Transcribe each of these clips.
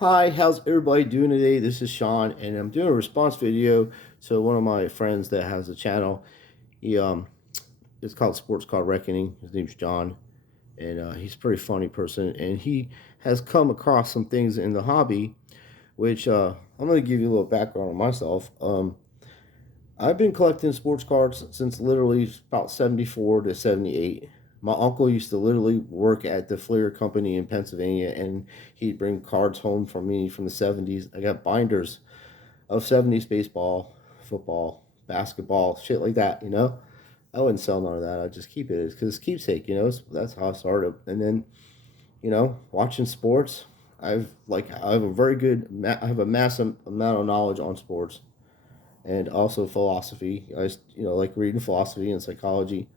Hi, how's everybody doing today? This is Sean, and I'm doing a response video to one of my friends that has a channel. He it's called Sports Car Reckoning. His name's John, and he's a pretty funny person. And he has come across some things in the hobby, which I'm going to give you a little background on myself. I've been collecting sports cards since literally about 74 to 78. My uncle used to literally work at the Fleer Company in Pennsylvania, and he'd bring cards home from me from the 70s. I got binders of 70s baseball, football, basketball, shit like that. I wouldn't sell none of that. I'd just keep it because it's keepsake. That's how I started. And then, watching sports, I have a very good, I have a massive amount of knowledge on sports and also philosophy. Like reading philosophy and psychology.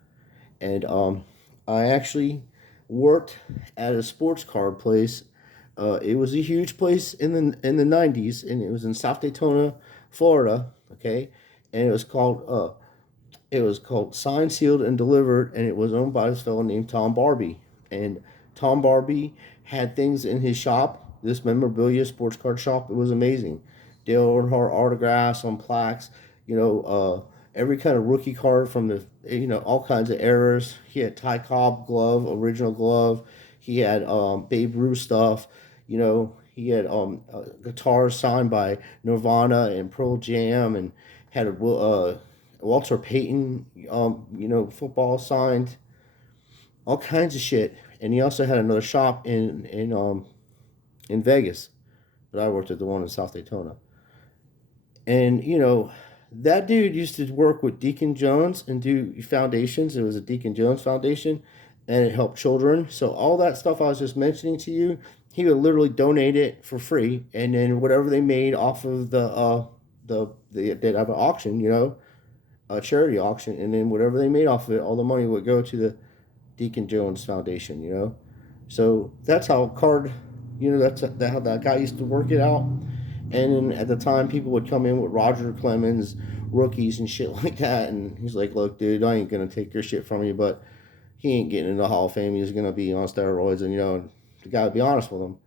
And I actually worked at a sports card place. It was a huge place in the '90s, and it was in South Daytona, Florida. Okay, and it was called Signed, Sealed, and Delivered, and it was owned by this fellow named Tom Barbie. And Tom Barbie had things in his shop, this memorabilia sports card shop. It was amazing. Dale Earnhardt autographs on plaques, every kind of rookie card from all kinds of eras. He had Ty Cobb glove, original glove. He had Babe Ruth stuff. He had guitars signed by Nirvana and Pearl Jam, and had a Walter Payton, football signed, all kinds of shit. And he also had another shop in Vegas, but I worked at the one in South Daytona. And that dude used to work with Deacon Jones and do foundations. It was a Deacon Jones Foundation, and it helped children. So all that stuff I was just mentioning to you, he would literally donate it for free, and then whatever they made off of they'd have an auction, a charity auction, and then whatever they made off of it, all the money would go to the Deacon Jones Foundation. So that's how card, that's how that guy used to work it out. And then at the time, people would come in with Roger Clemens rookies and shit like that, and he's like, "Look, dude, I ain't gonna take your shit from you, but he ain't getting in the Hall of Fame. He's gonna be on steroids." And the guy would be honest with him.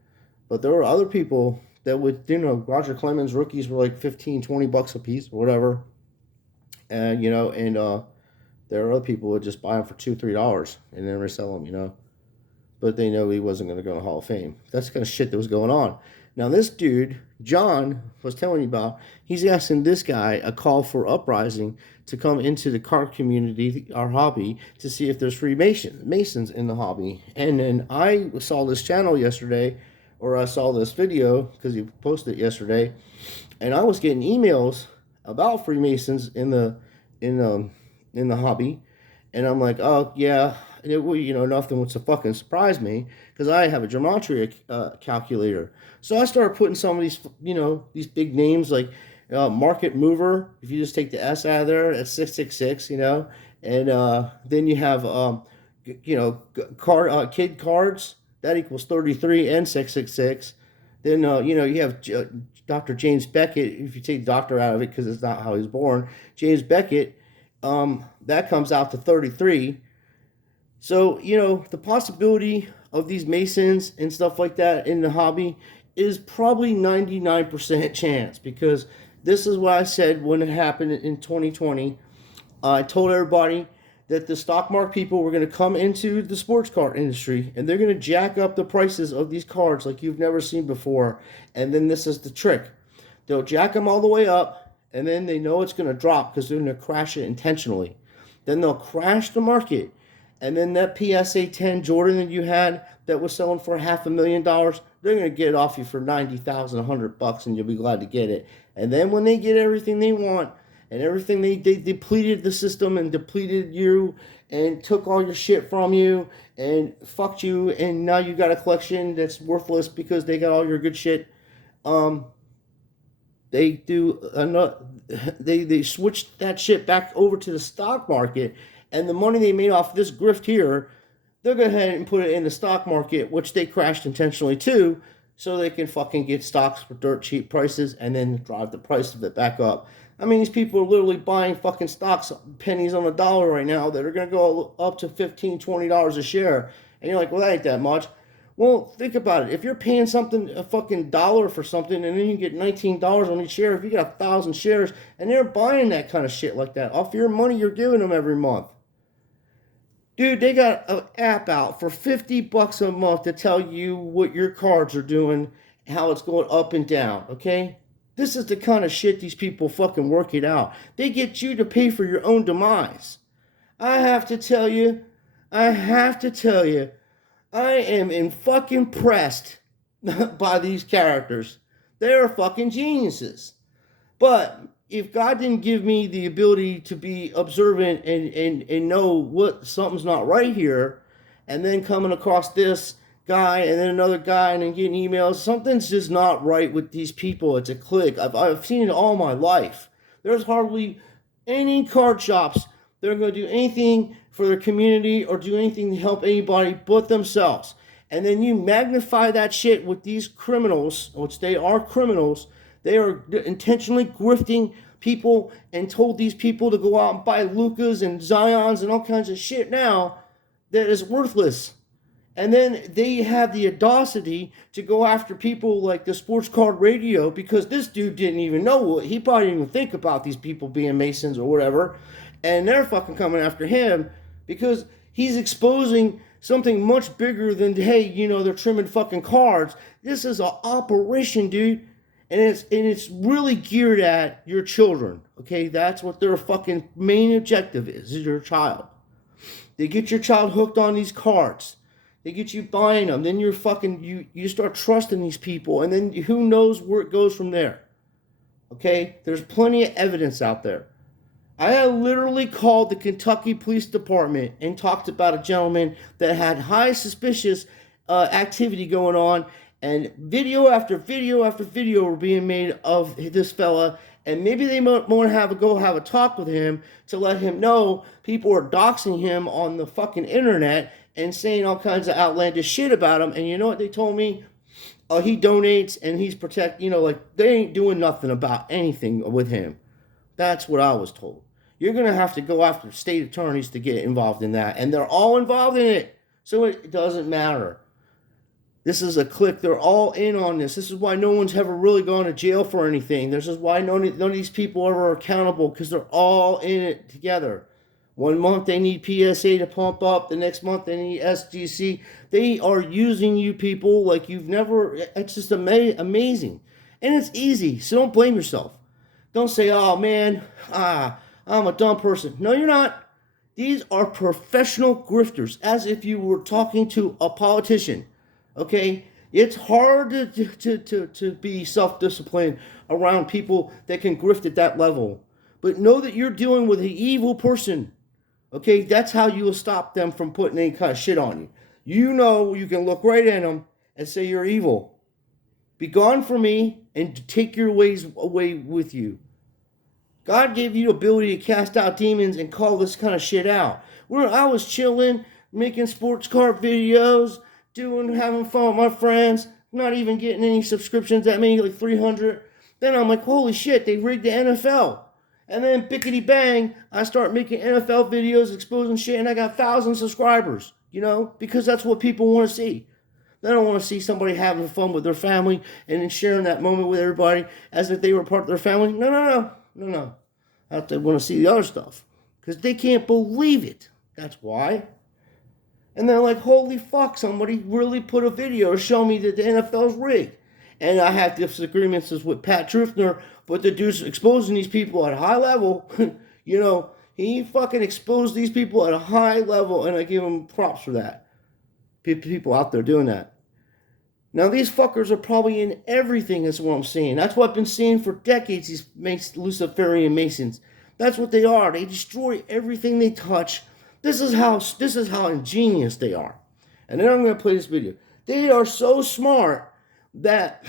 But there were other people that would, Roger Clemens rookies were like 15, $20 a piece or whatever, and there are other people who would just buy them for $2, $3 and then resell them. But they know he wasn't going to go to the Hall of Fame. That's the kind of shit that was going on. Now, this dude, John, was telling you about, he's asking this guy a call for uprising to come into the card community, our hobby, to see if there's Masons in the hobby. And then I saw this channel yesterday, or I saw this video because he posted it yesterday, and I was getting emails about Freemasons in the hobby, and I'm like, oh yeah, nothing would fucking surprise me because I have a gematria calculator. So I started putting some of these big names like Market Mover. If you just take the S out of there, that's 666. And then you have card kid cards that equals 33 and 666. Then you have Dr. James Beckett. If you take doctor out of it because it's not how he was born, James Beckett, that comes out to 33. So, the possibility of these Masons and stuff like that in the hobby is probably 99% chance, because this is what I said when it happened in 2020. I told everybody that the stock market people were going to come into the sports card industry, and they're going to jack up the prices of these cards like you've never seen before. And then this is the trick. They'll jack them all the way up, and then they know it's going to drop because they're going to crash it intentionally. Then they'll crash the market, and then that PSA 10 Jordan that you had that was selling for $500,000, they're going to get it off you for 90,000, $100, and you'll be glad to get it. And then when they get everything they want, and everything they depleted the system and depleted you and took all your shit from you and fucked you, and now you got a collection that's worthless because they got all your good shit. They do another. They switched that shit back over to the stock market, and the money they made off this grift here, they're going to go ahead and put it in the stock market, which they crashed intentionally too, so they can fucking get stocks for dirt cheap prices and then drive the price of it back up. I mean, these people are literally buying fucking stocks pennies on the dollar right now that are going to go up to $15, $20 a share. And you're like, well, that ain't that much. Well, think about it. If you're paying something a fucking dollar for something, and then you get $19 on each share, if you got 1,000 shares, and they're buying that kind of shit like that off your money you're giving them every month, dude, they got an app out for $50 a month to tell you what your cards are doing, how it's going up and down. Okay, this is the kind of shit these people fucking work it out. They get you to pay for your own demise. I have to tell you, I have to tell you. I am in fucking impressed by these characters. They're fucking geniuses. But if God didn't give me the ability to be observant and know what something's not right here, and then coming across this guy and then another guy and then getting emails, something's just not right with these people. It's a clique. I've seen it all my life. There's hardly any card shops that are going to do anything for their community or do anything to help anybody but themselves. And then you magnify that shit with these criminals, which they are criminals. They are intentionally grifting people and told these people to go out and buy Lucas and Zions and all kinds of shit now that is worthless. And then they have the audacity to go after people like the sports card radio because this dude didn't even know what he probably didn't even think about these people being Masons or whatever. And they're fucking coming after him because he's exposing something much bigger than, hey, you know, they're trimming fucking cards. This is an operation, dude. And it's really geared at your children. Okay, that's what their fucking main objective is your child. They get your child hooked on these cards. They get you buying them. Then you're fucking you start trusting these people, and then who knows where it goes from there. Okay? There's plenty of evidence out there. I literally called the Kentucky Police Department and talked about a gentleman that had high suspicious activity going on, and video after video after video were being made of this fella. And maybe they might want to have a talk with him to let him know people are doxing him on the fucking internet and saying all kinds of outlandish shit about him. And you know what they told me? He donates and he's like they ain't doing nothing about anything with him. That's what I was told. You're going to have to go after state attorneys to get involved in that. And they're all involved in it. So it doesn't matter. This is a clique. They're all in on this. This is why no one's ever really gone to jail for anything. This is why none of these people ever are accountable, because they're all in it together. 1 month they need PSA to pump up. The next month they need SGC. They are using you people like you've never. It's just amazing. And it's easy. So don't blame yourself. Don't say, oh man, I'm a dumb person. No, you're not. These are professional grifters, as if you were talking to a politician. Okay, it's hard to be self-disciplined around people that can grift at that level. But know that you're dealing with an evil person. Okay, that's how you will stop them from putting any kind of shit on you. You know you can look right at them and say you're evil. Be gone from me and take your ways away with you. God gave you the ability to cast out demons and call this kind of shit out. Where I was chilling, making sports card videos, having fun with my friends, not even getting any subscriptions that many, like 300. Then I'm like, holy shit, they rigged the NFL. And then bickety bang, I start making NFL videos, exposing shit, and I got 1,000 subscribers, because that's what people want to see. They don't want to see somebody having fun with their family and then sharing that moment with everybody as if they were part of their family. No. They want to see the other stuff because they can't believe it. That's why. And they're like, holy fuck, somebody really put a video to show me that the NFL's rigged. And I have disagreements with Pat Triffner, but the dude's exposing these people at a high level. He fucking exposed these people at a high level, and I give him props for that. People out there doing that. Now, these fuckers are probably in everything, is what I'm saying. That's what I've been saying for decades, these Lucifarian Masons. That's what they are. They destroy everything they touch. This is how ingenious they are. And then I'm going to play this video. They are so smart that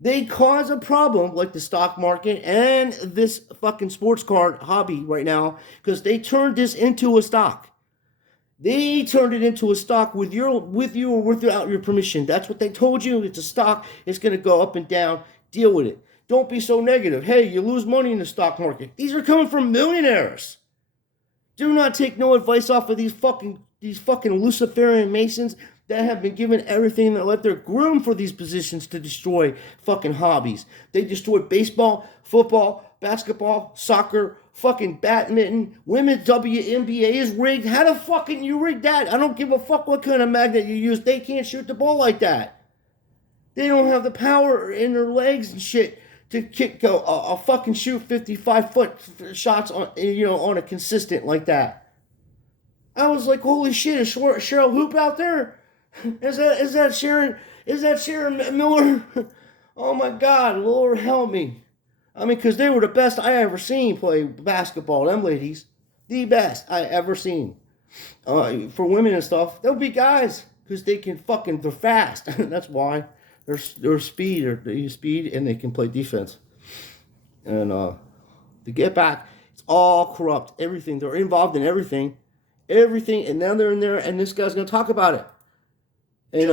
they cause a problem like the stock market and this fucking sports card hobby right now because they turned this into a stock. They turned it into a stock with you or without your permission. That's what they told you. It's a stock. It's going to go up and down. Deal with it. Don't be so negative. Hey, you lose money in the stock market. These are coming from millionaires. Do not take no advice off of these fucking Lucifarian Masons. that have been given everything that let their groom for these positions to destroy fucking hobbies. They destroyed baseball, football, basketball, soccer, fucking badminton. Women's WNBA is rigged. How the fucking you rig that? I don't give a fuck what kind of magnet you use. They can't shoot the ball like that. They don't have the power in their legs and shit to kick a fucking shoot 55-foot shots on a consistent like that. I was like, holy shit, is Cheryl Hoop out there? Is that Sharon Miller? Oh my God, Lord help me. I mean, because they were the best I ever seen play basketball. Them ladies, the best I ever seen. For women and stuff, they'll be guys because they're fast. That's why they're speed, they use speed and they can play defense. And to get back, it's all corrupt. Everything, they're involved in everything, and now they're in there, and this guy's gonna talk about it. And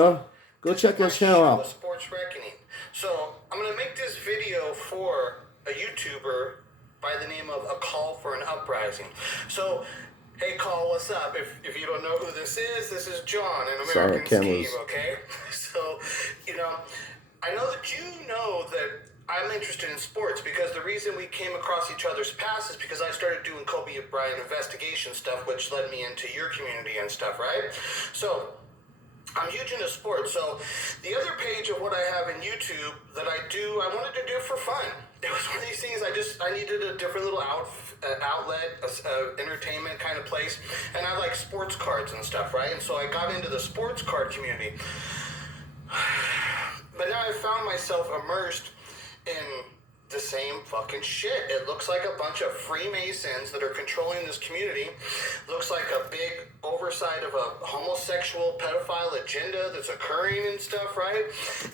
go check his channel out. Sports Reckoning. So I'm gonna make this video for a YouTuber by the name of A Call for an Uprising. So, hey, Call, what's up? If you don't know who this is John, an American Steve, okay? So, I know that you know that I'm interested in sports because the reason we came across each other's paths is because I started doing Kobe Bryant investigation stuff, which led me into your community and stuff, right? So, I'm huge into sports, so the other page of what I have in YouTube that I wanted to do for fun. It was one of these things I needed a different little outlet, entertainment kind of place, and I like sports cards and stuff, right? And so I got into the sports card community. But now I found myself immersed in the same fucking shit. It looks like a bunch of Freemasons that are controlling this community. Looks like a big oversight of a homosexual pedophile agenda that's occurring and stuff, right?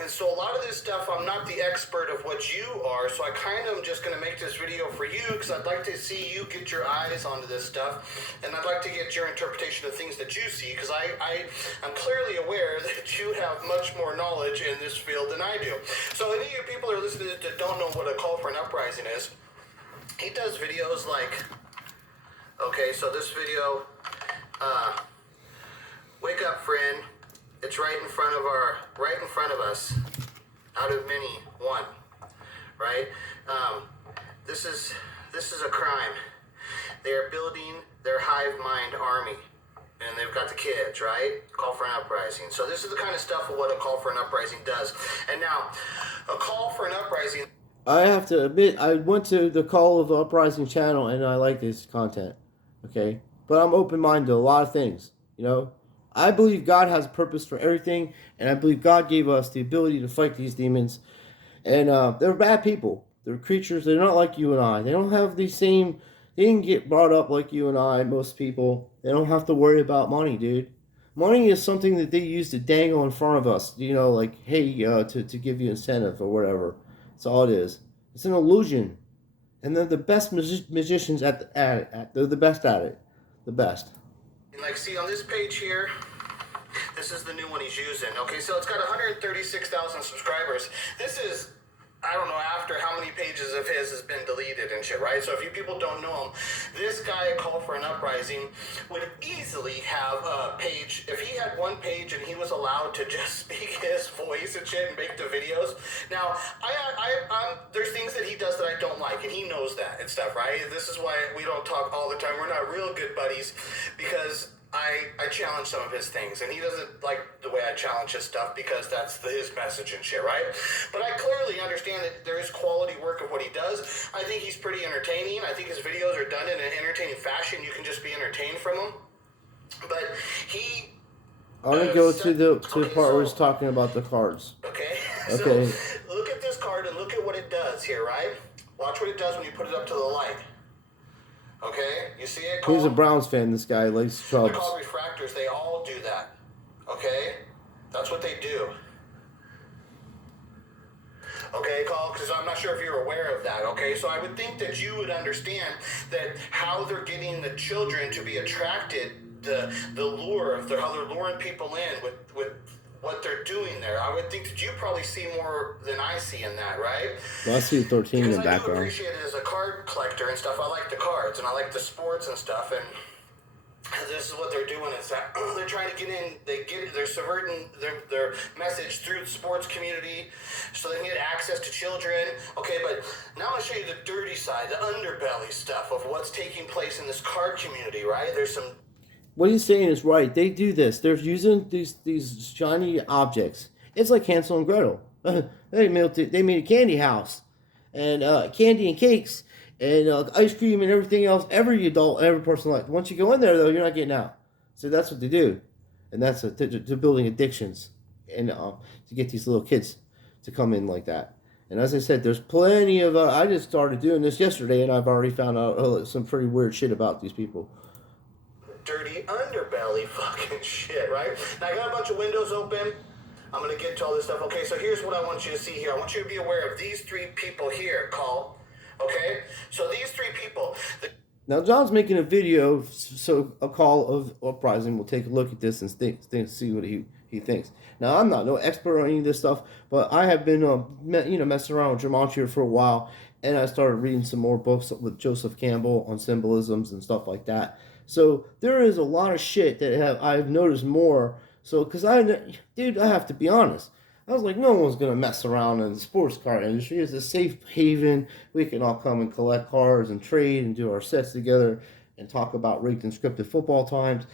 And so a lot of this stuff, I'm not the expert of what you are, so I kind of am just going to make this video for you because I'd like to see you get your eyes onto this stuff, and I'd like to get your interpretation of things that you see, because I'm clearly aware that you have much more knowledge in this field than I do. So any of you people that are listening to this that don't know what a call for an uprising is, he does videos like, okay, so this video, wake up friend, it's right in front of us, out of many, one, right? This is a crime. They are building their hive mind army, and they've got the kids, right? Call for an uprising. So this is the kind of stuff of what a call for an uprising does. And now, a call for an uprising, I have to admit, I went to the Call of the Uprising channel and I like this content, okay? But I'm open-minded to a lot of things, I believe God has a purpose for everything, and I believe God gave us the ability to fight these demons. And they're bad people. They're creatures. They're not like you and I. They don't have the same... They didn't get brought up like you and I, most people. They don't have to worry about money, dude. Money is something that they use to dangle in front of us, like, hey, to give you incentive or whatever. That's all it is. It's an illusion. And they're the best magicians at it. They're the best at it. The best. Like, see, on this page here, this is the new one he's using. Okay, so it's got 136,000 subscribers. This is, I don't know, after how many pages of his has been deleted and shit, right? So if you people don't know him, this guy, Call for an Uprising, would easily have a page. If he had one page and he was allowed to just speak his voice and shit and make the videos. Now, there's things that he does that I don't like, and he knows that and stuff, right? This is why we don't talk all the time. We're not real good buddies, because I challenge some of his things, and he doesn't like the way I challenge his stuff because that's his message and shit, right? But I clearly understand that there is quality work of what he does. I think he's pretty entertaining. I think his videos are done in an entertaining fashion. You can just be entertained from him. But he... I want to go to the part where he's talking about the cards. Okay. Okay. So look at this card and look at what it does here, right? Watch what it does when you put it up to the light. Okay, you see it? He's a Browns fan, this guy. Likes Chubbs. They're called refractors. They all do that. Okay? That's what they do. Okay, Call, because I'm not sure if you're aware of that, okay? So I would think that you would understand that how they're getting the children to be attracted, the lure of how they're luring people in with what they're doing there. I would think that you probably see more than I see in that, right? Well, I see 13 in the background. I do appreciate it as a card collector and stuff. I like the cards and I like the sports and stuff, and this is what they're doing is that they're trying to get in, they're subverting their message through the sports community so they can get access to children. Okay, but now I'm going to show you the dirty side, the underbelly stuff of what's taking place in this card community, right? There's some... What he's saying is right. They do this. They're using these shiny objects. It's like Hansel and Gretel. They made a candy house, and candy and cakes, and ice cream and everything else. Every adult, every person likes. Once you go in there, though, you're not getting out. So that's what they do, and that's they're building addictions, and to get these little kids to come in like that. And as I said, there's plenty of. I just started doing this yesterday, and I've already found out some pretty weird shit about these people. Dirty underbelly fucking shit, right? Now I got a bunch of windows open. I'm going to get to all this stuff. Okay, so here's what I want you to see here. I want you to be aware of these three people here, Call. Okay? So these three people... Now, John's making a video, so a call of uprising. We'll take a look at this and see what he thinks. Now, I'm not no expert on any of this stuff, but I have been messing around with gematria for a while, and I started reading some more books with Joseph Campbell on symbolisms and stuff like that. So there is a lot of shit that I've noticed more. So, because I have to be honest. I was like, no one's going to mess around in the sports card industry. It's a safe haven. We can all come and collect cards and trade and do our sets together and talk about rigged and scripted football times.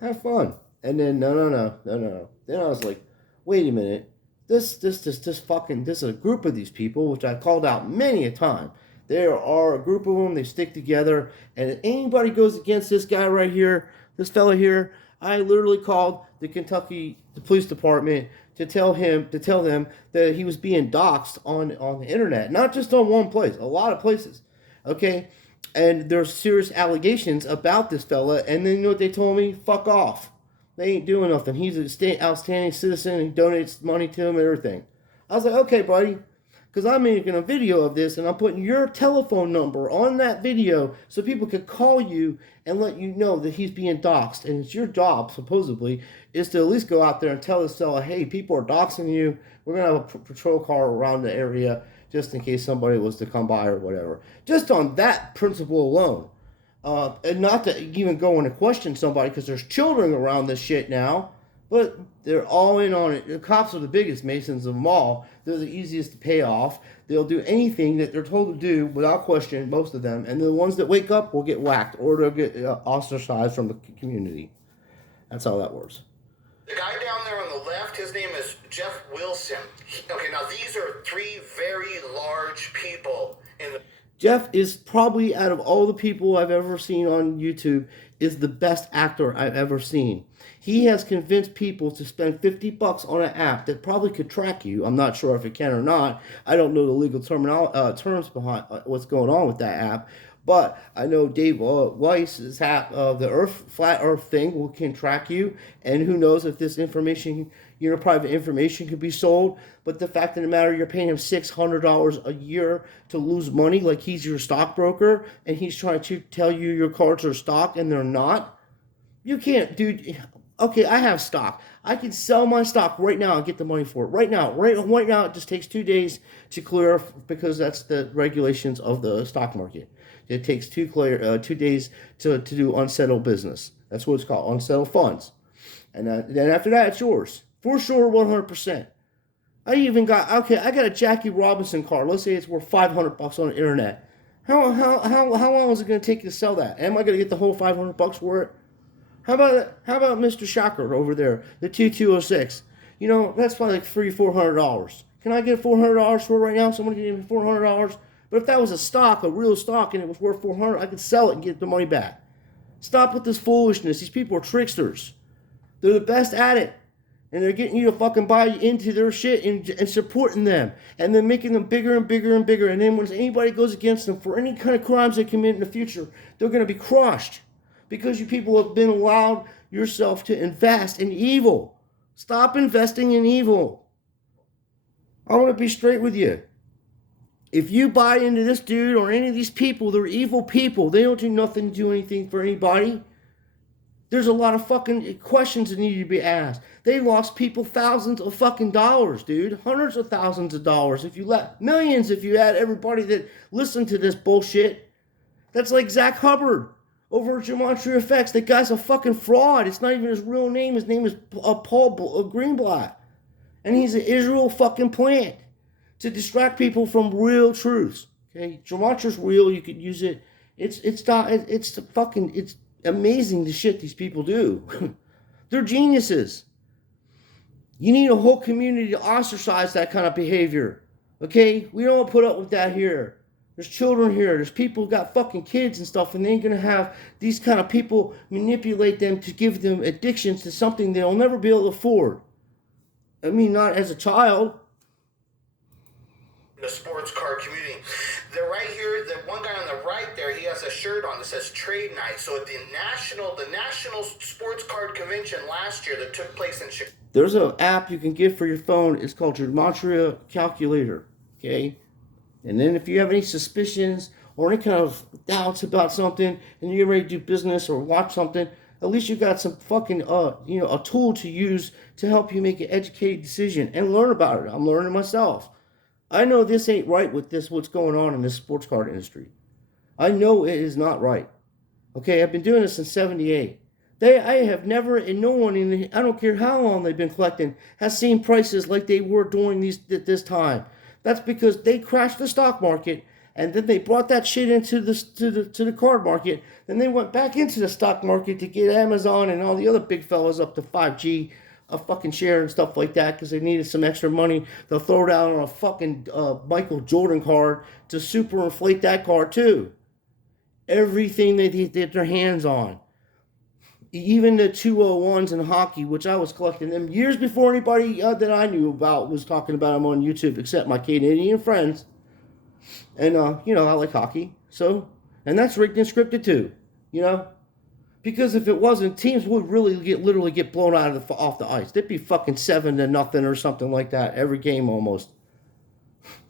Have fun. And then, no. Then I was like, wait a minute. This is a group of these people, which I called out many a time. There are a group of them. They stick together. And if anybody goes against this guy right here, this fella here, I literally called the police department to tell them that he was being doxxed on the internet, not just on one place, a lot of places. Okay, and there's serious allegations about this fella, and then you know what they told me? Fuck off. They ain't doing nothing. He's an outstanding citizen. He donates money to him and everything. I was like, okay, buddy. Because I'm making a video of this, and I'm putting your telephone number on that video so people could call you and let you know that he's being doxxed. And it's your job, supposedly, is to at least go out there and tell this fella, hey, people are doxing you. We're going to have a patrol car around the area just in case somebody was to come by or whatever. Just on that principle alone. And not to even go in and question somebody, because there's children around this shit now. But they're all in on it. The cops are the biggest masons of them all. They're the easiest to pay off. They'll do anything that they're told to do without question, most of them. And the ones that wake up will get whacked or they'll get ostracized from the community. That's how that works. The guy down there on the left, his name is Jeff Wilson. Okay, now these are three very large people in the... Jeff is probably, out of all the people I've ever seen on YouTube, is the best actor I've ever seen. He has convinced people to spend $50 on an app that probably could track you. I'm not sure if it can or not. I don't know the legal terms behind what's going on with that app. But I know Dave Weiss's app, the Flat Earth thing, can track you. And who knows if this information, private information could be sold. But the fact of the matter, you're paying him $600 a year to lose money like he's your stockbroker. And he's trying to tell you your cards are stock and they're not. You can't, dude. Okay, I have stock. I can sell my stock right now and get the money for it. Right now, it just takes 2 days to clear because that's the regulations of the stock market. It takes 2 days to do unsettled business. That's what it's called, unsettled funds. And then after that, it's yours. For sure, 100%. I got a Jackie Robinson card. Let's say it's worth $500 on the internet. How long is it going to take you to sell that? Am I going to get the whole $500 for it? How about Mr. Shocker over there, the 2206? That's probably like $300-400. Can I get $400 for it right now? Somebody give me $400. But if that was a real stock, and it was worth $400, I could sell it and get the money back. Stop with this foolishness. These people are tricksters. They're the best at it. And they're getting you to fucking buy into their shit and supporting them. And then making them bigger and bigger and bigger. And then when anybody goes against them for any kind of crimes they commit in the future, they're going to be crushed. Because you people have been allowed yourself to invest in evil. Stop investing in evil. I want to be straight with you. If you buy into this dude or any of these people, they're evil people. They don't do nothing to do anything for anybody. There's a lot of fucking questions that need to be asked. They lost people thousands of fucking dollars, dude. Hundreds of thousands of dollars. Millions if you had everybody that listened to this bullshit. That's like Zach Hubbard. over gematria effects. That guy's a fucking fraud. It's not even his real name. His name is Paul Greenblatt, and he's an Israel fucking plant to distract people from real truths. Okay, gematria's real. You could use it. It's amazing the shit these people do. They're geniuses. You need a whole community to ostracize that kind of behavior. Okay? We don't put up with that here. There's children here. There's people who got fucking kids and stuff, and they ain't gonna have these kind of people manipulate them to give them addictions to something they'll never be able to afford. I mean, not as a child. The sports card community. They're right here. The one guy on the right there, he has a shirt on that says Trade Night. So at the national sports card convention last year that took place in Chicago. There's an app you can get for your phone. It's called Gematria Calculator. Okay? And then if you have any suspicions or any kind of doubts about something and you're ready to do business or watch something, at least you got some fucking, a tool to use to help you make an educated decision and learn about it. I'm learning myself. I know this ain't right with what's going on in this sports card industry. I know it is not right. Okay, I've been doing this since 78. I have never, and no one I don't care how long they've been collecting, has seen prices like they were during this time. That's because they crashed the stock market, and then they brought that shit into the card market. Then they went back into the stock market to get Amazon and all the other big fellas up to 5G a fucking share and stuff like that because they needed some extra money. They'll throw it out on a fucking Michael Jordan card to super inflate that card too. Everything they get their hands on. Even the 201s in hockey, which I was collecting them years before anybody that I knew about was talking about them on YouTube, except my Canadian friends. And, I like hockey. So, and that's rigged and scripted too, Because if it wasn't, teams would literally get blown off the ice. They'd be fucking 7-0 or something like that every game almost.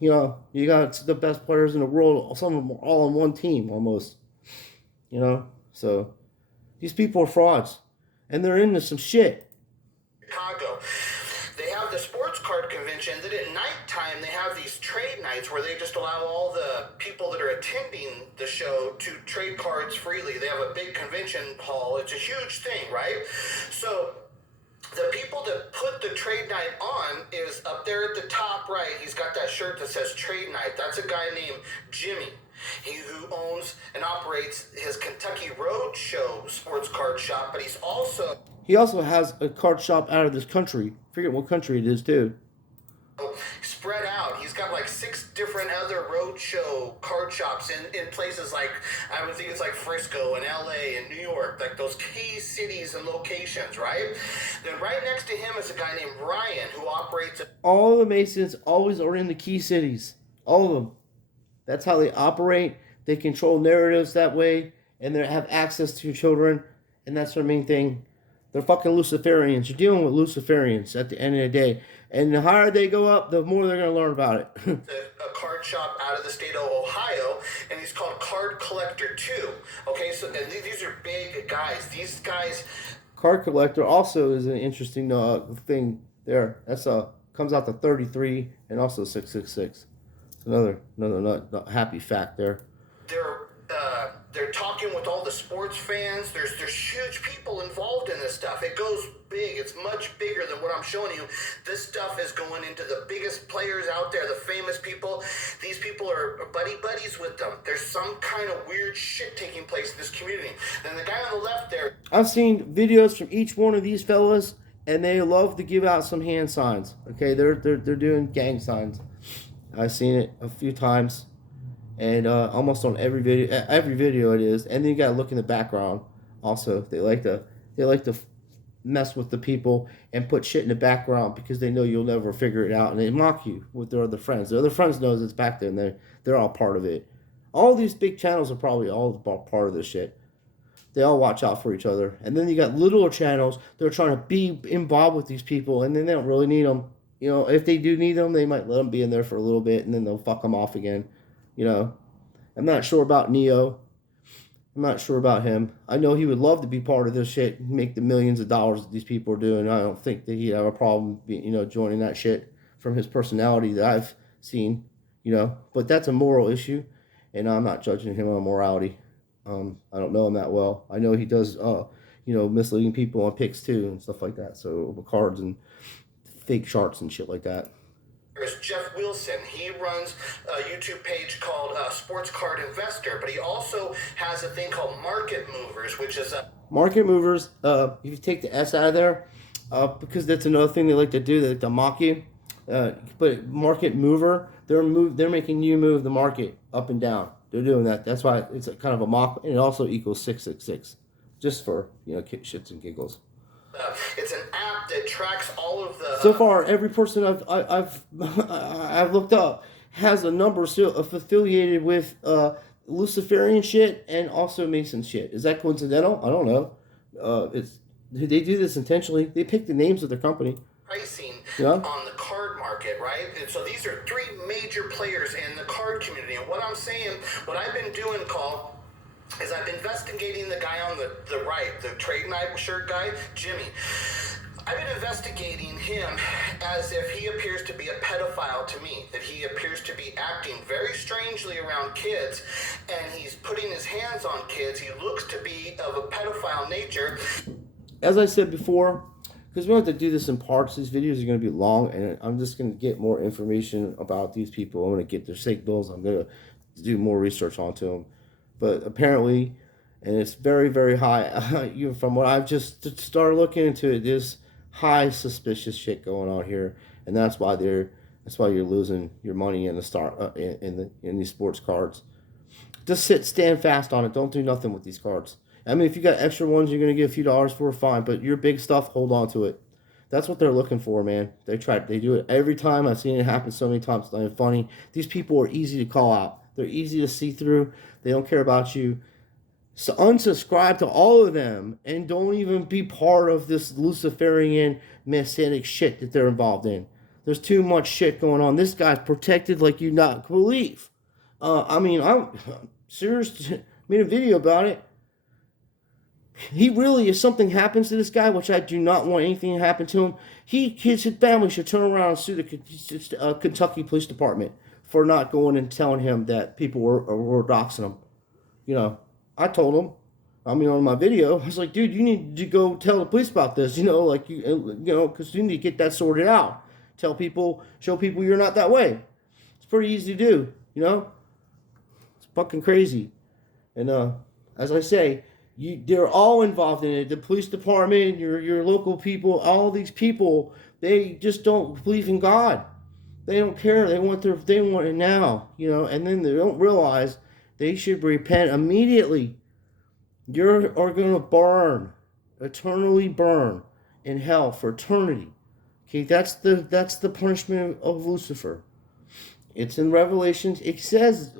You got the best players in the world, some of them all on one team almost. So these people are frauds, and they're into some shit. Chicago. They have the sports card convention. That at nighttime they have these trade nights where they just allow all the people that are attending the show to trade cards freely. They have a big convention hall. It's a huge thing, right? So the people that put the trade night on is up there at the top right. He's got that shirt that says Trade Night. That's a guy named Jimmy. Who owns and operates his Kentucky Roadshow sports card shop, but he also has a card shop out of this country. I forget what country it is too. Spread out. He's got like 6 different other roadshow card shops in places like, I would think it's like Frisco and LA and New York, like those key cities and locations, right? Then right next to him is a guy named Ryan who operates all the Masons always are in the key cities. All of them. That's how they operate. They control narratives that way, and they have access to children, and that's their main thing. They're fucking Lucifarians. You're dealing with Lucifarians at the end of the day. And the higher they go up, the more they're going to learn about it. a card shop out of the state of Ohio, and he's called Card Collector 2. Okay, so and these are big guys. These guys... Card Collector also is an interesting thing there. That's comes out to 33 and also 666. Another not happy fact there. They're talking with all the sports fans. There's huge people involved in this stuff. It goes big. It's much bigger than what I'm showing you. This stuff is going into the biggest players out there, the famous people. These people are buddies with them. There's some kind of weird shit taking place in this community. Then the guy on the left there. I've seen videos from each one of these fellas, and they love to give out some hand signs. Okay, they're doing gang signs. I've seen it a few times, and almost on every video it is. And then you gotta look in the background. Also, they like to mess with the people and put shit in the background because they know you'll never figure it out, and they mock you with their other friends. Their other friends knows it's back there, and they're all part of it. All these big channels are probably all part of this shit. They all watch out for each other, and then you got littler channels. They're trying to be involved with these people, and then they don't really need them. If they do need them, they might let them be in there for a little bit, and then they'll fuck them off again. I'm not sure about Neo. I'm not sure about him. I know he would love to be part of this shit and make the millions of dollars that these people are doing. I don't think that he'd have a problem, joining that shit from his personality that I've seen, But that's a moral issue, and I'm not judging him on morality. I don't know him that well. I know he does, misleading people on picks too and stuff like that. So cards and fake charts and shit like that. There's Jeff Wilson. He runs a YouTube page called Sports Card Investor, but he also has a thing called Market Movers, which is a Market movers. If you take the S out of there, because that's another thing they like to do. They like to mock you. But market mover, they're making you move the market up and down. They're doing that. That's why it's a kind of a mock, and it also equals 666, just for shits and giggles. it's an app that tracks all of the. So far, every person I've looked up has a number still affiliated with Lucifarian shit and also Mason shit. Is that coincidental? I don't know. It's they do this intentionally. They pick the names of their company. Pricing Yeah. on the card market, right? And so these are three major players in the card community. And what I'm saying, what I've been doing, Call, is I've been investigating the guy on the right, the trade night shirt guy, Jimmy. I've been investigating him as if he appears to be a pedophile to me, that he appears to be acting very strangely around kids, and he's putting his hands on kids. He looks to be of a pedophile nature. As I said before, because we don't have to do this in parts, these videos are going to be long, and I'm just going to get more information about these people. I'm going to get their signals. I'm going to do more research onto them. But apparently, and it's very, very high, from what I've just started looking into it, there's high suspicious shit going on here, and that's why you're losing your money in the in these sports cards. Just stand fast on it. Don't do nothing with these cards. I mean, if you got extra ones you're going to get a few dollars for, fine. But your big stuff, hold on to it. That's what they're looking for, man. They do it every time. I've seen it happen so many times. It's not even funny. These people are easy to call out. They're easy to see through. They don't care about you. So unsubscribe to all of them and don't even be part of this Lucifarian messianic shit that they're involved in. There's too much shit going on. This guy's protected like you not believe. I'm serious. Made a video about it. He really, if something happens to this guy, which I do not want anything to happen to him, his family should turn around and sue the Kentucky Police Department for not going and telling him that people were doxing him. I told him, on my video, I was like, dude, you need to go tell the police about this, because you need to get that sorted out. Tell people, show people you're not that way. It's pretty easy to do, It's fucking crazy. And as I say, they're all involved in it. The police department, your local people, all these people, they just don't believe in God. They don't care. They want it now, and then they don't realize they should repent immediately. You are going to burn, eternally burn in hell for eternity. Okay, that's the punishment of Lucifer. It's in Revelations. It says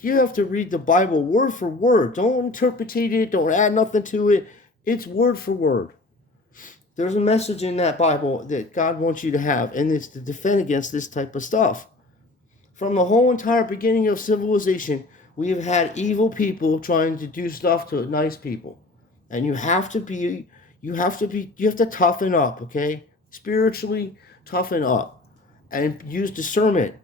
you have to read the Bible word for word. Don't interpret it. Don't add nothing to it. It's word for word. There's a message in that Bible that God wants you to have, and it's to defend against this type of stuff. From the whole entire beginning of civilization, we have had evil people trying to do stuff to nice people. And you have to toughen up, okay? Spiritually toughen up and use discernment.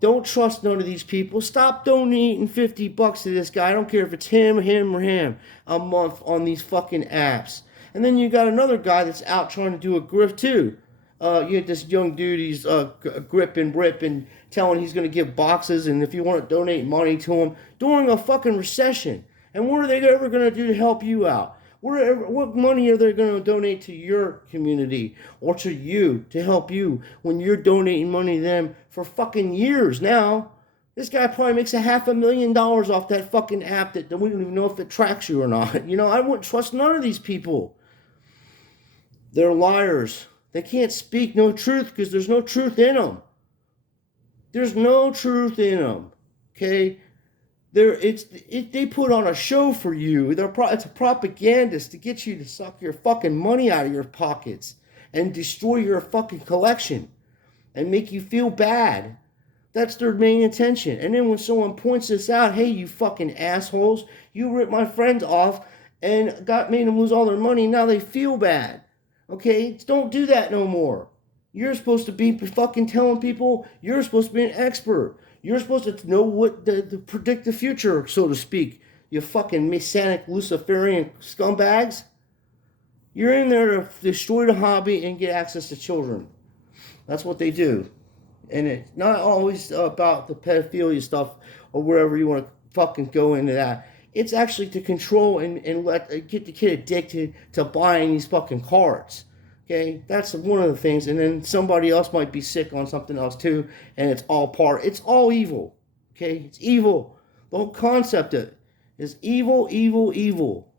Don't trust none of these people. Stop donating $50 to this guy. I don't care if it's him, or him, a month on these fucking apps. And then you got another guy that's out trying to do a grift too. You had this young dude, he's ripping, telling he's going to give boxes, and if you want to donate money to him during a fucking recession. And what are they ever going to do to help you out? What money are they going to donate to your community or to you to help you when you're donating money to them for fucking years now? This guy probably makes $500,000 off that fucking app that we don't even know if it tracks you or not. I wouldn't trust none of these people. They're liars. They can't speak no truth because there's no truth in them. There's no truth in them. Okay? They put on a show for you. It's a propagandist to get you to suck your fucking money out of your pockets and destroy your fucking collection and make you feel bad. That's their main intention. And then when someone points this out, hey, you fucking assholes, you ripped my friends off and made them lose all their money. Now they feel bad. Okay? Don't do that no more. You're supposed to be fucking telling people you're supposed to be an expert. You're supposed to know what to predict the future, so to speak. You fucking Masonic Lucifarian scumbags. You're in there to destroy the hobby and get access to children. That's what they do. And it's not always about the pedophilia stuff or wherever you want to fucking go into that. It's actually to control and get the kid addicted to buying these fucking cards. Okay, that's one of the things. And then somebody else might be sick on something else too, and it's all evil. Okay, it's evil. The whole concept of it is evil, evil, evil.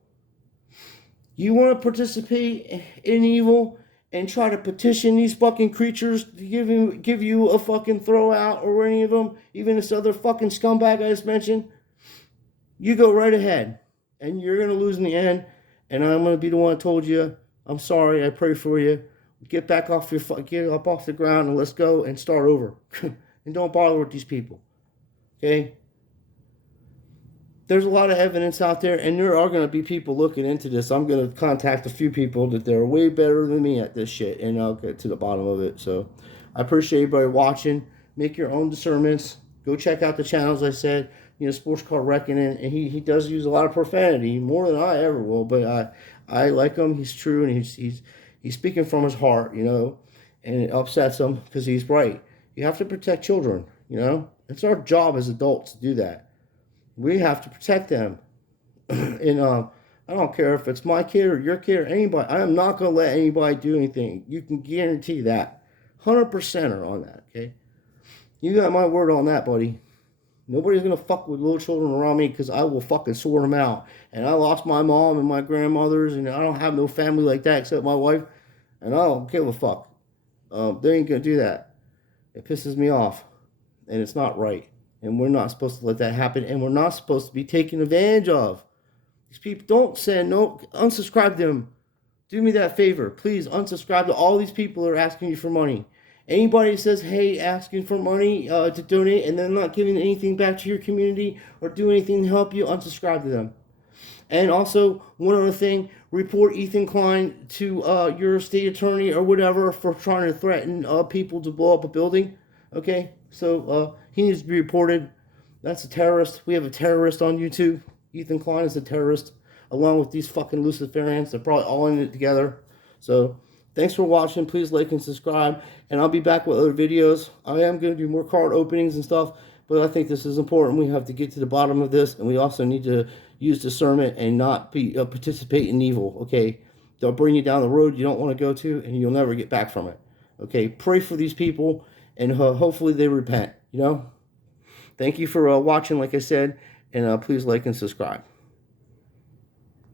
You want to participate in evil and try to petition these fucking creatures to give you a fucking throw out or any of them, even this other fucking scumbag I just mentioned, you go right ahead. And you're going to lose in the end. And I'm going to be the one that told you, I'm sorry, I pray for you. Get up off the ground and let's go and start over. And don't bother with these people. Okay? There's a lot of evidence out there, and there are going to be people looking into this. I'm going to contact a few people that they're way better than me at this shit, and I'll get to the bottom of it. So I appreciate everybody watching. Make your own discernments. Go check out the channels I said. Sports Car Reckoning, and he does use a lot of profanity, more than I ever will, but I like him. He's true, and he's speaking from his heart, and it upsets him because he's right. You have to protect children, It's our job as adults to do that. We have to protect them. And I don't care if it's my kid or your kid or anybody. I am not going to let anybody do anything. You can guarantee that. 100% are on that, okay? You got my word on that, buddy. Nobody's going to fuck with little children around me because I will fucking sort them out. And I lost my mom and my grandmothers, and I don't have no family like that except my wife. And I don't give a fuck. They ain't going to do that. It pisses me off. And it's not right. And we're not supposed to let that happen. And we're not supposed to be taken advantage of. These people, don't send, no, unsubscribe them. Do me that favor. Please unsubscribe to all these people that are asking you for money. Anybody that says, hey, asking for money to donate and then not giving anything back to your community or do anything to help you, unsubscribe to them. And also, one other thing, report Ethan Klein to your state attorney or whatever for trying to threaten people to blow up a building. Okay? So he needs to be reported. That's a terrorist. We have a terrorist on YouTube. Ethan Klein is a terrorist, along with these fucking Lucifarians. They're probably all in it together. So thanks for watching. Please like and subscribe. And I'll be back with other videos. I am going to do more card openings and stuff. But I think this is important. We have to get to the bottom of this. And we also need to use discernment and not be participate in evil. Okay? They'll bring you down the road you don't want to go to. And you'll never get back from it. Okay? Pray for these people. And hopefully they repent. Thank you for watching, like I said. And please like and subscribe.